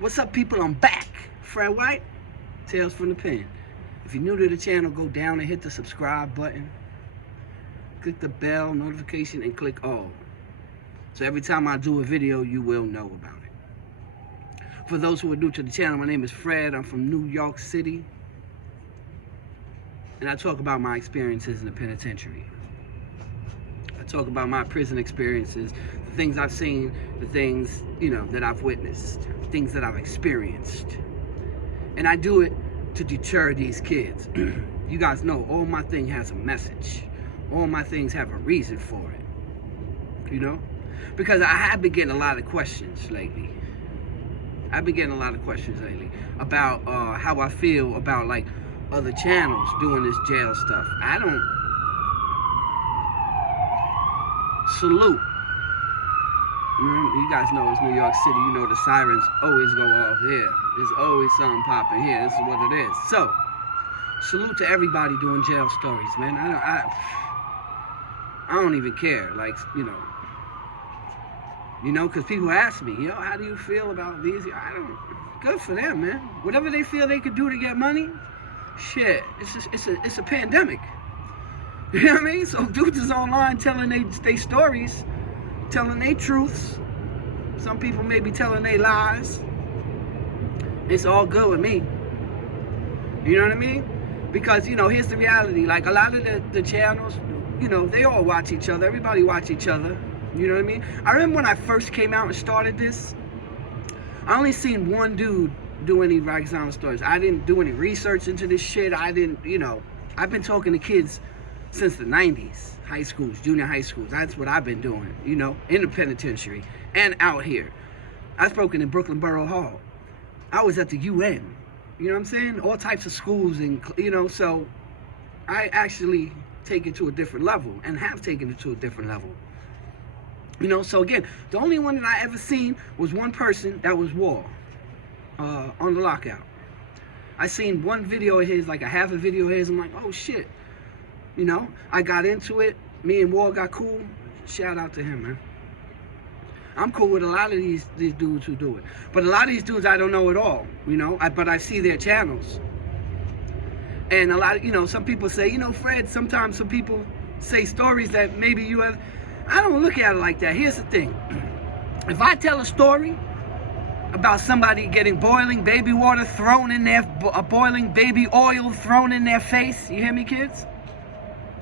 What's up, people? I'm back. Fred White, Tales from the Pen. If you're new to the channel, go down and hit the subscribe button. Click the bell notification and click all. So every time I do a video, you will know about it. For those who are new to the channel, my name is Fred. I'm from New York City. And I talk about my experiences in the penitentiary. I talk about my prison experiences, the things I've seen, the things, that I've witnessed, things that I've experienced. And I do it to deter these kids. You guys know all my thing has a message. All my things have a reason for it. Because I have been getting a lot of questions lately. About how I feel about like other channels doing this jail stuff. I don't salute. You guys know it's New York City. You know the sirens always go off here. There's always something popping here. This is what it is. So, salute to everybody doing jail stories, man. I don't even care. Because people ask me, how do you feel about these? Good for them, man. Whatever they feel they could do to get money, shit. It's a pandemic. You know what I mean? So dudes is online telling they stories, telling their truths. Some people may be telling their lies. It's all good with me. You know what I mean? Because, here's the reality. Like, a lot of the channels, they all watch each other. Everybody watch each other. You know what I mean? I remember when I first came out and started this, I only seen one dude do any Roxanne stories. I didn't do any research into this shit. I've been talking to kids since the 90s, high schools, junior high schools. That's what I've been doing, in the penitentiary and out here. I've spoken in Brooklyn Borough Hall. I was at the UN, you know what I'm saying? All types of schools, and so I actually take it to a different level and have taken it to a different level. So again, the only one that I ever seen was one person, that was War, on the lockout. I seen one video of his, like a half a video of his. I'm like, oh shit. I got into it. Me and War got cool. Shout out to him, man. I'm cool with a lot of these dudes who do it. But a lot of these dudes I don't know at all, but I see their channels. And a lot of, some people say, Fred, sometimes some people say stories that maybe you have. I don't look at it like that. Here's the thing. If I tell a story about somebody getting boiling baby water thrown in their, boiling baby oil thrown in their face, you hear me, kids?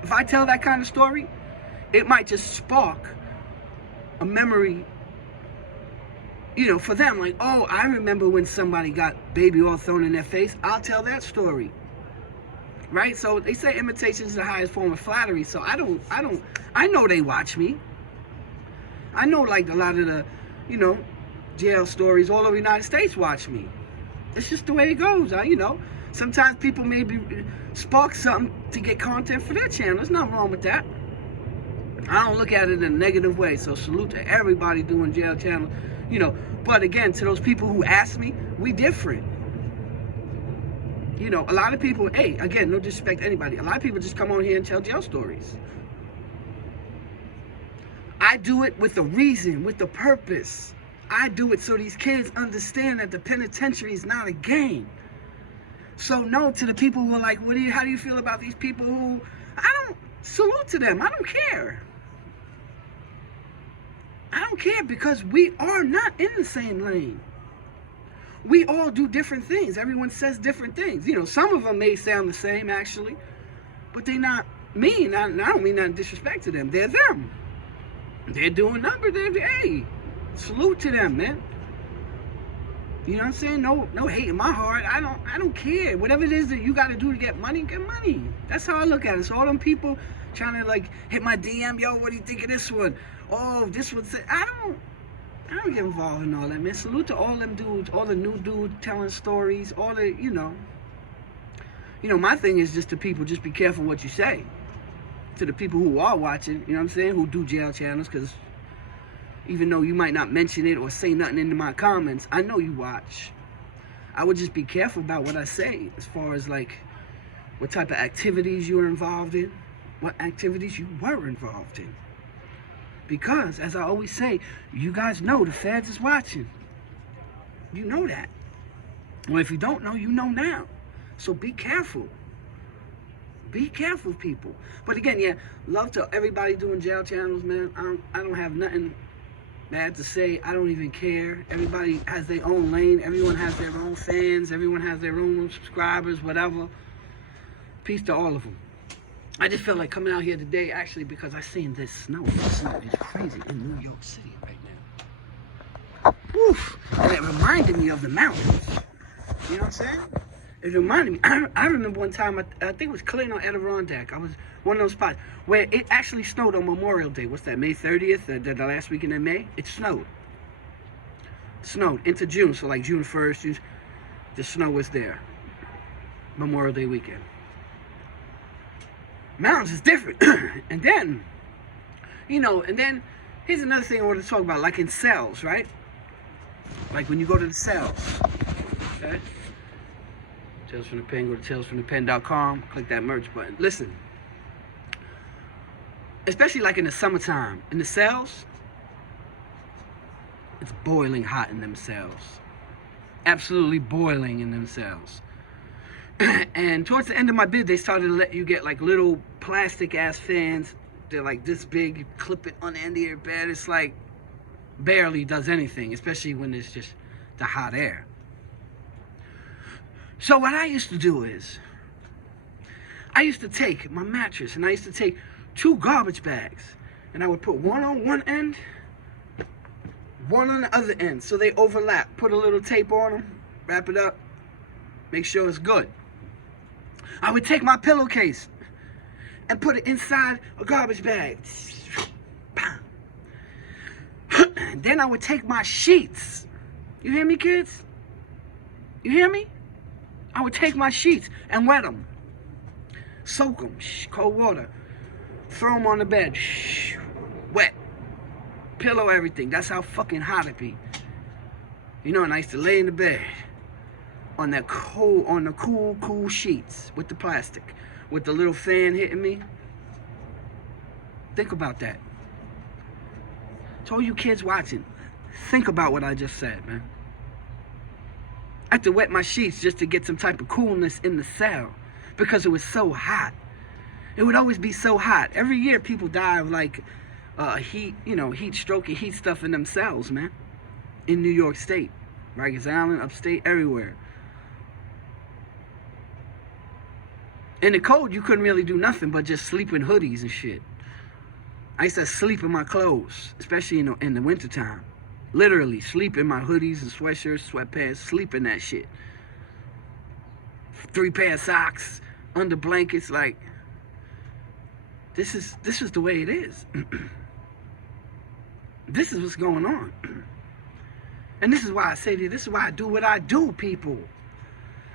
If I tell that kind of story, it might just spark a memory, for them. Like, oh, I remember when somebody got baby oil thrown in their face. I'll tell that story. Right? So they say imitation is the highest form of flattery. So I know they watch me. I know like a lot of the, jail stories all over the United States watch me. It's just the way it goes. Sometimes people maybe spark something to get content for their channel. There's nothing wrong with that. I don't look at it in a negative way. So salute to everybody doing jail channel. But again, to those people who ask me, we different. A lot of people, hey, again, no disrespect to anybody. A lot of people just come on here and tell jail stories. I do it with a reason, with a purpose. I do it so these kids understand that the penitentiary is not a game. So no, to the people who are like, how do you feel about these people who, I don't salute to them. I don't care. I don't care, because we are not in the same lane. We all do different things. Everyone says different things. Some of them may sound the same, actually, but they're not mean. I don't mean that in disrespect to them. They're them. They're doing numbers. Hey, salute to them, man. You know what I'm saying? No hate in my heart. I don't care. Whatever it is that you got to do to get money, get money. That's how I look at it. So all them people trying to like hit my DM, yo, what do you think of this one? Oh, this one's. I don't get involved in all that, man. Salute to all them dudes, all the new dudes telling stories, all the, my thing is just to people, just be careful what you say. To the people who are watching, you know what I'm saying, who do jail channels, because even though you might not mention it or say nothing into my comments, I know you watch. I would just be careful about what I say, as far as like what type of activities you were involved in, what activities you were involved in. Because, as I always say, you guys know the feds is watching. You know that. Well, if you don't know, you know now. So be careful. Be careful, people. But again, yeah, love to everybody doing jail channels, man. I don't have nothing bad to say. I don't even care. Everybody has their own lane. Everyone has their own fans. Everyone has their own subscribers, whatever. Peace to all of them. I just felt like coming out here today, actually, because I seen this snow. This snow is crazy in New York City right now. Woof. And it reminded me of the mountains. You know what I'm saying? It reminded me. I remember one time, I think it was Clayton or Adirondack. I was one of those spots where it actually snowed on Memorial Day. What's that, May 30th? The last weekend in May? It snowed. Snowed into June. So like June 1st, the snow was there. Memorial Day weekend. Mountains is different. And then, you know, and then here's another thing I want to talk about, like in cells, right? Like when you go to the cells, okay? Tales from the Pen, go to talesfromthepen.com, click that merch button. Listen, especially like in the summertime, in the cells, it's boiling hot in them cells. Absolutely boiling in them cells. And towards the end of my bid, they started to let you get like little plastic ass fans. They're like this big, you clip it on the end of your bed. It's like barely does anything, especially when it's just the hot air. So what I used to do is, I used to take my mattress and I used to take 2 garbage bags and I would put one on one end, one on the other end, so they overlap. Put a little tape on them, wrap it up, make sure it's good. I would take my pillowcase and put it inside a garbage bag. And then I would take my sheets. You hear me, kids? You hear me? I would take my sheets and wet them. Soak them, cold water. Throw them on the bed, wet. Pillow everything. That's how fucking hot it be. You know, and I used to lay in the bed on that cool sheets with the plastic, with the little fan hitting me. Think about that. To all you kids watching, think about what I just said, man. I had to wet my sheets just to get some type of coolness in the cell because it was so hot. It would always be so hot. Every year people die of like heat, you know, heat stroke and heat stuff in them cells, man. In New York State, Rikers Island, upstate, everywhere. In the cold, you couldn't really do nothing but just sleep in hoodies and shit. I used to sleep in my clothes, especially in the wintertime. Literally, sleep in my hoodies and sweatshirts, sweatpants, sleep in that shit. 3 pair of socks, under blankets, like, this is the way it is. This is what's going on. And this is why I say to you, this is why I do what I do, people.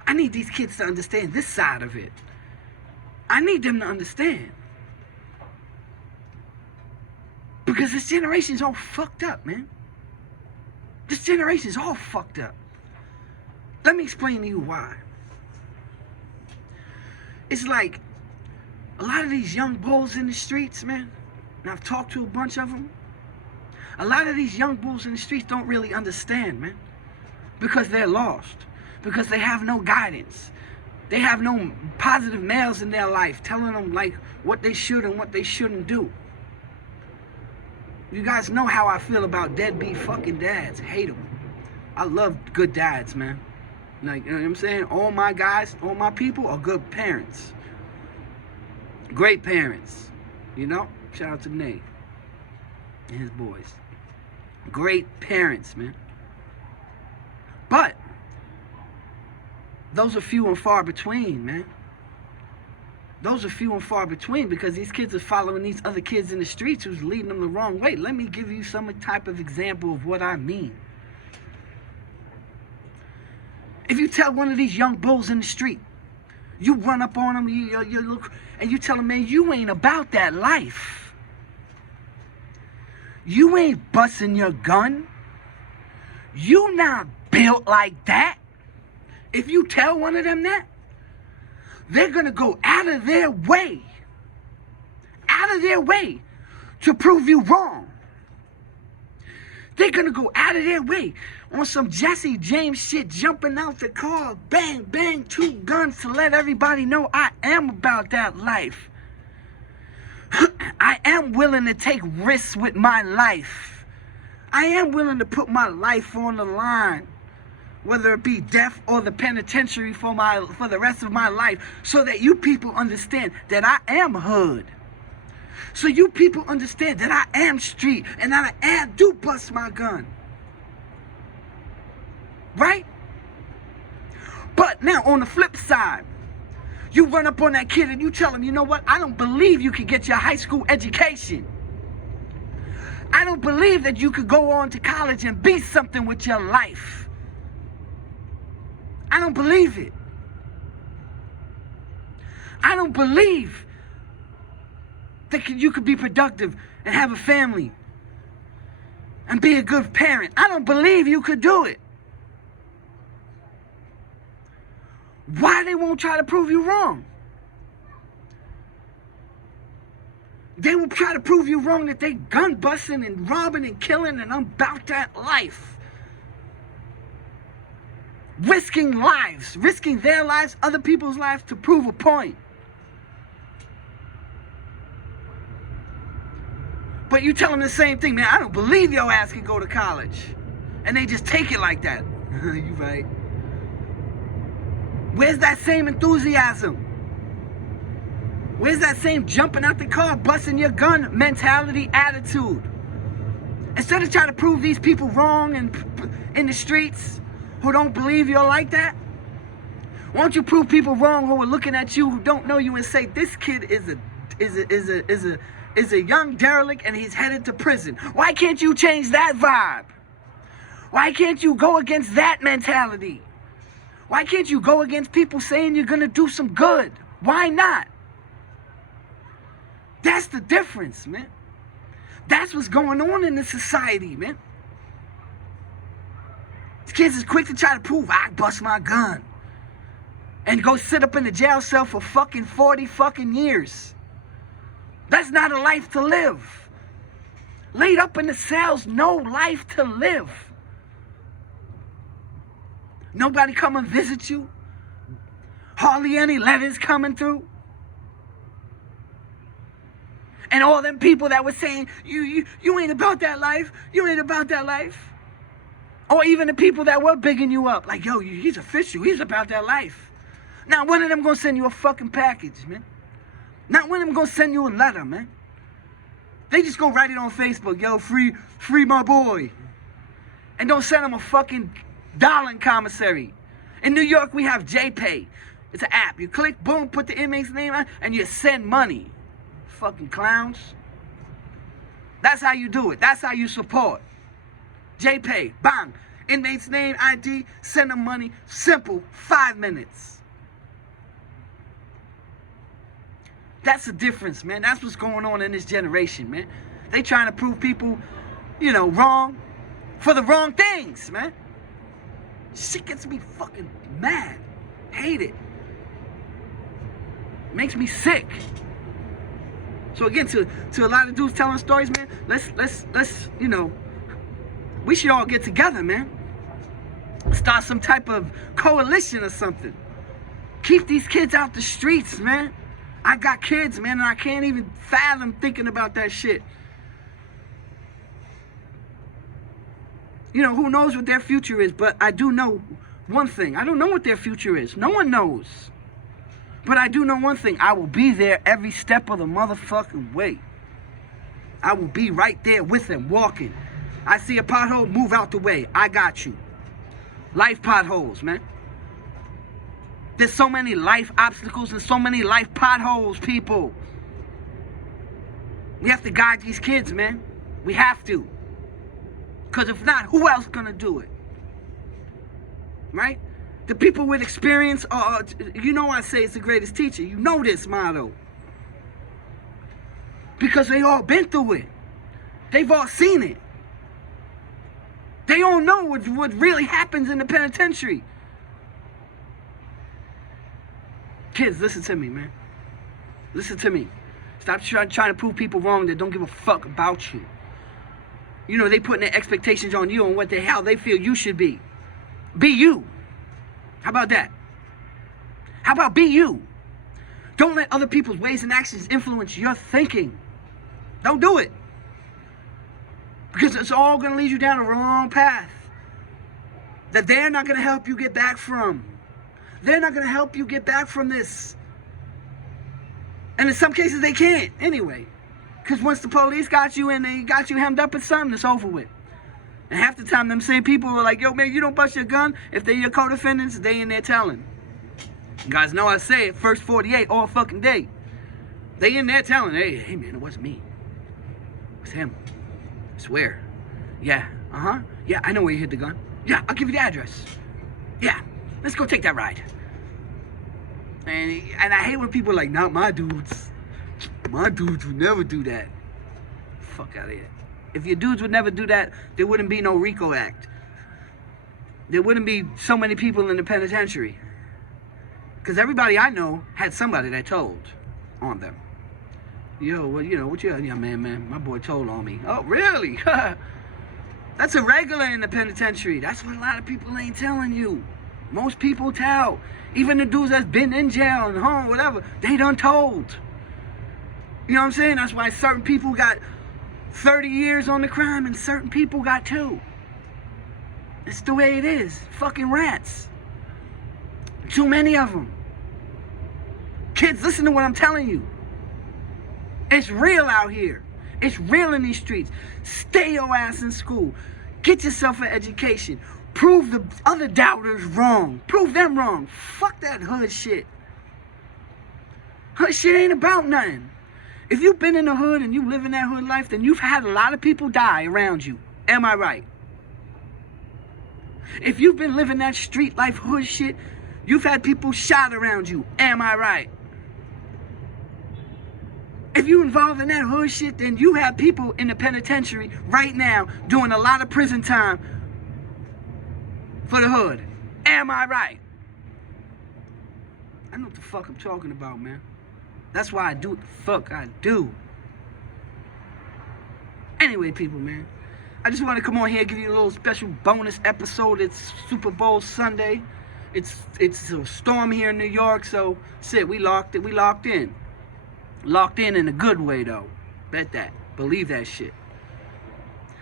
I need these kids to understand this side of it. I need them to understand. Because this generation's all fucked up, man. This generation's all fucked up. Let me explain to you why. It's like a lot of these young bulls in the streets, man, and I've talked to a bunch of them. A lot of these young bulls in the streets don't really understand, man, because they're lost, because they have no guidance. They have no positive males in their life telling them like what they should and what they shouldn't do. You guys know how I feel about deadbeat fucking dads. Hate them. I love good dads, man. Like, you know what I'm saying? All my guys, all my people are good parents. Great parents. You know? Shout out to Nate and his boys. Great parents, man. But those are few and far between, man. Those are few and far between because these kids are following these other kids in the streets who's leading them the wrong way. Let me give you some type of example of what I mean. If you tell one of these young bulls in the street, you run up on them, you look, and you tell them, man, you ain't about that life. You ain't busting your gun. You not built like that. If you tell one of them that, they're going to go out of their way to prove you wrong. They're going to go out of their way. on some Jesse James shit, jumping out the car, bang, bang, 2 guns to let everybody know I am about that life. I am willing to take risks with my life. I am willing to put my life on the line, whether it be death or the penitentiary for the rest of my life, so that you people understand that I am hood. So you people understand that I am street and that I do bust my gun. Right? But now on the flip side, you run up on that kid and you tell him, you know what? I don't believe you could get your high school education. I don't believe that you could go on to college and be something with your life. I don't believe it. I don't believe that you could be productive and have a family and be a good parent. I don't believe you could do it. Why they won't try to prove you wrong? They will try to prove you wrong that they gun busting and robbing and killing and I'm about that life. Risking lives, risking their lives, other people's lives to prove a point. But you tell them the same thing, man, I don't believe your ass can go to college. And they just take it like that. You right. Where's that same enthusiasm? Where's that same jumping out the car, busting your gun mentality, attitude? Instead of trying to prove these people wrong and in the streets who don't believe you're like that, why don't you prove people wrong who are looking at you, who don't know you, and say this kid is a young derelict and he's headed to prison? Why can't you change that vibe? Why can't you go against that mentality? Why can't you go against people saying you're gonna do some good? Why not? That's the difference, man. That's what's going on in the society, man. These kids is quick to try to prove I bust my gun and go sit up in the jail cell for fucking 40 fucking years. That's not a life to live. Laid up in the cells, no life to live. Nobody come and visit you. Hardly any letters coming through. And all them people that were saying, you ain't about that life. You ain't about that life. Or even the people that were bigging you up. Like, yo, he's official. He's about that life. Not one of them gonna send you a fucking package, man. Not one of them gonna send you a letter, man. They just gonna write it on Facebook. Yo, free my boy. And don't send them a fucking dollar in commissary. In New York, we have JPay. It's an app. You click, boom, put the inmate's name on, and you send money. Fucking clowns. That's how you do it. That's how you support. JPay, bang. Inmate's name, ID, send them money. Simple, 5 minutes. That's the difference, man. That's what's going on in this generation, man. They trying to prove people, wrong for the wrong things, man. Shit gets me fucking mad. Hate it. Makes me sick. So again, to a lot of dudes telling stories, man, let's we should all get together, man. Start some type of coalition or something. Keep these kids out the streets, man. I got kids, man, and I can't even fathom thinking about that shit. Who knows what their future is, but I do know one thing. I don't know what their future is. No one knows. But I do know one thing. I will be there every step of the motherfucking way. I will be right there with them, walking. I see a pothole, move out the way. I got you. Life potholes, man. There's so many life obstacles and so many life potholes, people. We have to guide these kids, man. We have to. Because if not, who else gonna do it? Right? The people with experience are, I say it's the greatest teacher. You know this motto. Because they all been through it. They've all seen it. They all know what really happens in the penitentiary. Kids, listen to me, man. Listen to me. Stop trying to prove people wrong that don't give a fuck about you. You know, they putting their expectations on you and what the hell they feel you should be. Be you. How about that? How about be you? Don't let other people's ways and actions influence your thinking. Don't do it. Because it's all going to lead you down the wrong path that they're not going to help you get back from. They're not going to help you get back from this. And in some cases, they can't anyway. Because once the police got you and they got you hemmed up at something, it's over with. And half the time, them same people are like, yo, man, you don't bust your gun. If they're your co-defendants, they in there telling. You guys know I say it, first 48 all fucking day. They in there telling, hey, man, it wasn't me. It was him. I swear. Yeah, yeah, I know where you hid the gun. Yeah, I'll give you the address. Yeah, let's go take that ride. And I hate when people are like, not my dudes. My dudes would never do that. Fuck out of here. If your dudes would never do that, there wouldn't be no RICO Act. There wouldn't be so many people in the penitentiary. Because everybody I know had somebody that told on them. Yo, well, you know, what you, yeah, man, my boy told on me. Oh, really? That's a regular in the penitentiary. That's what a lot of people ain't telling you. Most people tell. Even the dudes that's been in jail and home, whatever, they done told. You know what I'm saying? That's why certain people got 30 years on the crime and certain people got 2. It's the way it is. Fucking rats. Too many of them. Kids, listen to what I'm telling you. It's real out here. It's real in these streets. Stay your ass in school. Get yourself an education. Prove the other doubters wrong. Prove them wrong. Fuck that hood shit. Hood shit ain't about nothing. If you've been in the hood and you live in that hood life, then you've had a lot of people die around you. Am I right? If you've been living that street life hood shit, you've had people shot around you. Am I right? If you're involved in that hood shit, then you have people in the penitentiary right now doing a lot of prison time for the hood. Am I right? I know what the fuck I'm talking about, man. That's why I do what the fuck I do. Anyway, people, man. I just want to come on here and give you a little special bonus episode. It's Super Bowl Sunday. It's a storm here in New York, so we locked in. Locked in a good way, though. Bet that. Believe that shit.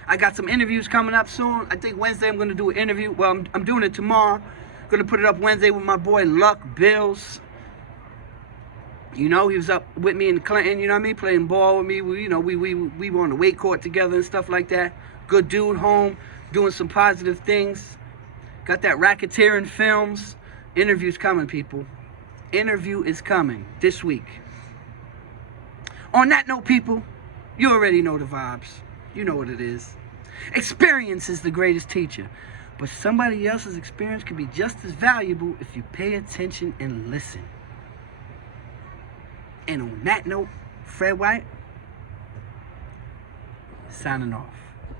I got some interviews coming up soon. I think Wednesday I'm going to do an interview. Well, I'm doing it tomorrow. Going to put it up Wednesday with my boy Luck Bills. You know, he was up with me in Clinton, you know what I mean? Playing ball with me. We were on the weight court together and stuff like that. Good dude, home, doing some positive things. Got that racketeering films. Interview's coming, people. Interview is coming this week. On that note, people, you already know the vibes. You know what it is. Experience is the greatest teacher. But somebody else's experience can be just as valuable if you pay attention and listen. And on that note, Fred White, signing off.